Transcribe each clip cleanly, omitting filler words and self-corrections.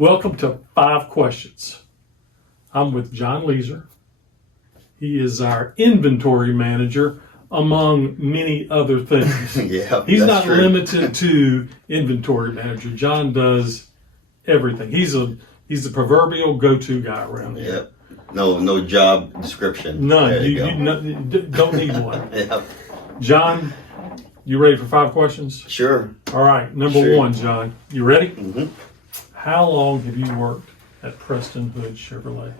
Welcome to 5 Questions. I'm with John Leeser. He is our inventory manager, among many other things. Yeah, He's that's not true. limited to inventory manager. John does everything. He's the proverbial go-to guy around here. Yep. No job description. None. There You, go. don't need one. Yep. John, you ready for 5 questions? Sure. All right. Number Sure. 1, John. You ready? hmm How long have you worked at Preston Hood Chevrolet?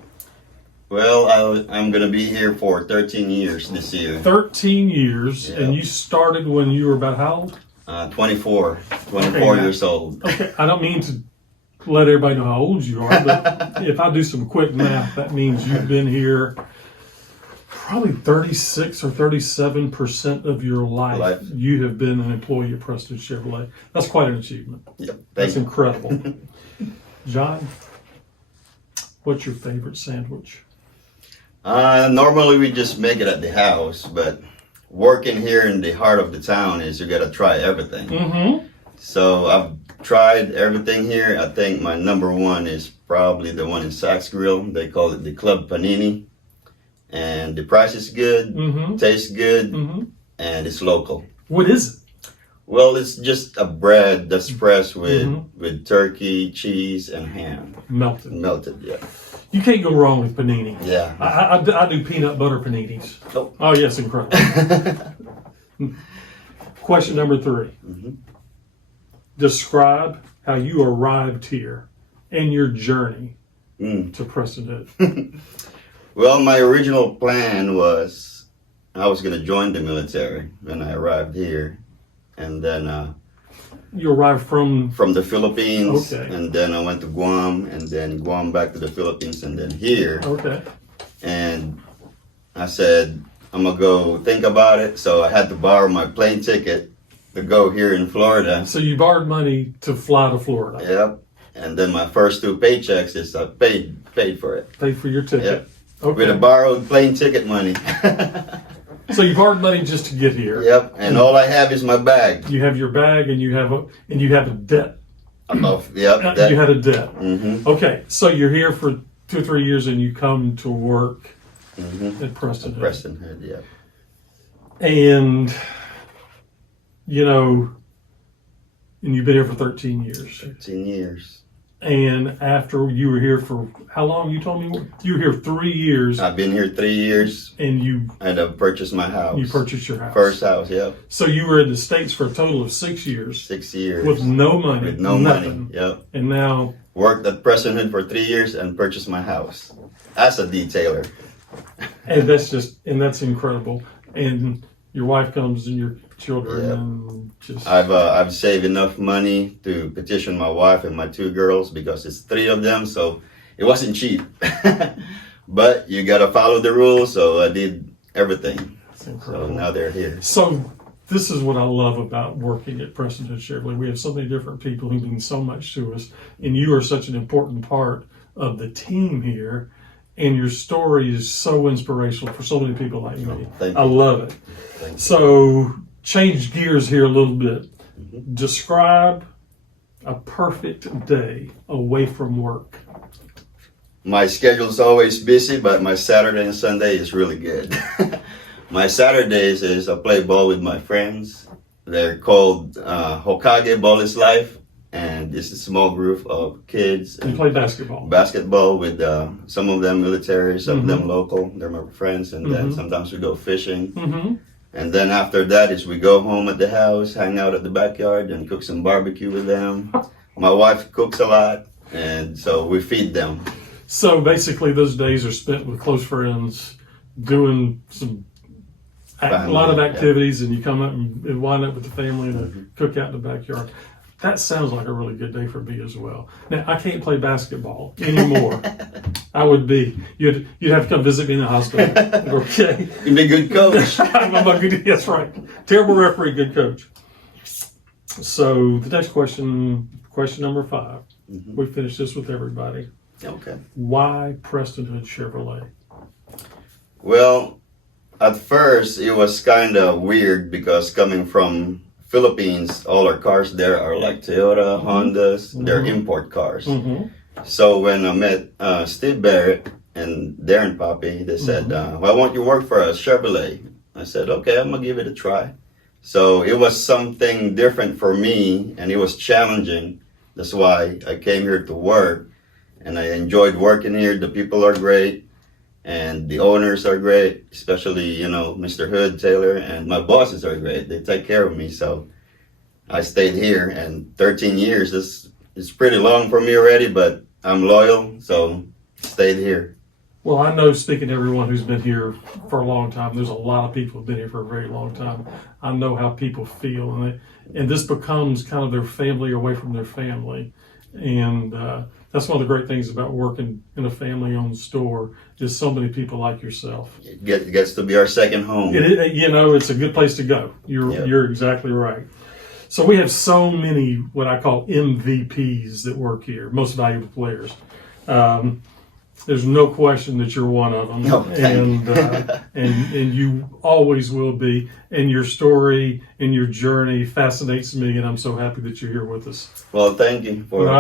Well, I'm going to be here for 13 years this year. 13 years, Yeah. and you started when you were about how old? 24 Okay. years old. Okay, I don't mean to let everybody know how old you are, but if I do some quick math, that means you've been here probably 36 or 37% of your life. You have been an employee at Preston Chevrolet. That's quite an achievement. Yep. That's Thank you. incredible. John, what's your favorite sandwich? Normally we just make it at the house, but working here in the heart of the town is you got to try everything. Mm-hmm. So I've tried everything here. I think my number one is probably the one in Saks Grill. They call it the Club Panini. And the price is good, Mm-hmm. tastes good, Mm-hmm. and it's local. What is it? Well, it's just a bread that's pressed with, Mhm. with turkey, cheese, and ham. Melted. Melted, yeah. You can't go wrong with panini. Yeah. I do peanut butter paninis. Oh. Oh, yes, incredible. Question number 3. Mhm. Describe how you arrived here and your journey Mm. to Preston Hood. Well, my original plan was I was going to join the military when I arrived here. And then You arrived from, from the Philippines, Okay. and then I went to Guam, and then Guam back to the Philippines, and then here. okay. And I said, I'm going to go think about it. So I had to borrow my plane ticket to go here in Florida. So you borrowed money to fly to Florida. Yep. And then my first 2 paychecks is I paid for it. Paid for your ticket. With a Okay. borrowed plane ticket money. So you borrowed money just to get here. Yep. And all I have is my bag. You have your bag and you have a debt. Yep. You had a debt. Mm-hmm. Okay. So you're here for 2 or 3 years and you come to work Mm-hmm. at Preston Hood. Preston Hood, yeah. And, and you've been here for 13 years. 13 years. And after you were here for how long? You told me you were here 3 years, I've been here 3 years, and you and I've purchased my house. purchased your house. First house, yep. So you were in the States for a total of 6 years 6 years. with no money, With no nothing. money, yep. And now, Worked at Preston Hood for 3 years and purchased my house as a detailer. and that's incredible. And your wife comes and your children Yep. and just I've saved enough money to petition my wife and my 2 girls because it's 3 of them, so it wasn't cheap. But you gotta follow the rules, so I did everything. it's So incredible. now they're here. So this is what I love about working at Preston Hood Chevrolet. We have so many different people who mean so much to us, and you are such an important part of the team here. And your story is so inspirational for so many people like me. Thank I you. love it. Thank you. So change gears here a little bit. Mm-hmm. Describe a perfect day away from work. My schedule's always busy, but my Saturday and Sunday is really good. My Saturdays is I play ball with my friends. They're called Hokage Ball is Life, and this is a small group of kids. You play basketball. Basketball with some of them military, some of them Mhm. local. They're my friends, and then Mhm. sometimes we go fishing. Mm-hmm. And then after that is we go home at the house, hang out at the backyard, and cook some barbecue with them. My wife cooks a lot, and so we feed them. So basically, those days are spent with close friends, doing a lot of Family, activities, and you come up and wind up with the family to Mhm. cook out in the backyard. That sounds like a really good day for me as well. Now, I can't play basketball anymore. I would be, you'd have to come visit me in the hospital. Okay. You'd be a good coach. I'm a good, that's right. Terrible referee, good coach. So the next question number 5. Mhm. We finish this with everybody. Okay. Why Preston Hood Chevrolet? Well, at first it was kind of weird because coming from Philippines, all our cars there are like Toyota, Hondas. They're Mhm. import cars. Mm-hmm. So when I met Steve Barrett and Darren Poppy, they said, why won't you work for us, Chevrolet? I said, okay, I'm going to give it a try. So it was something different for me, and it was challenging. That's why I came here to work, and I enjoyed working here. The people are great, and the owners are great, especially, Mr. Hood, Taylor, and my bosses are great. They take care of me, so I stayed here, and 13 years is pretty long for me already, but I'm loyal, so stayed here. Well, I know, speaking to everyone who's been here for a long time, there's a lot of people who've been here for a very long time. I know how people feel, and this becomes kind of their family away from their family. And that's one of the great things about working in a family-owned store is so many people like yourself. It gets to be our second home. It's a good place to go. Yep. You're exactly right. So we have so many what I call MVPs that work here, most valuable players. There's no question that you're one of them, No, thank you. and you always will be. And your story and your journey fascinates me, and I'm so happy that you're here with us. Well, thank you for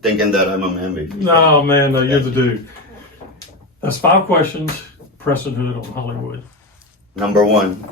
thinking that I'm a MVP. No, man, no, you're the dude. That's 5 questions. Preston Hood on Hollywood. Number 1.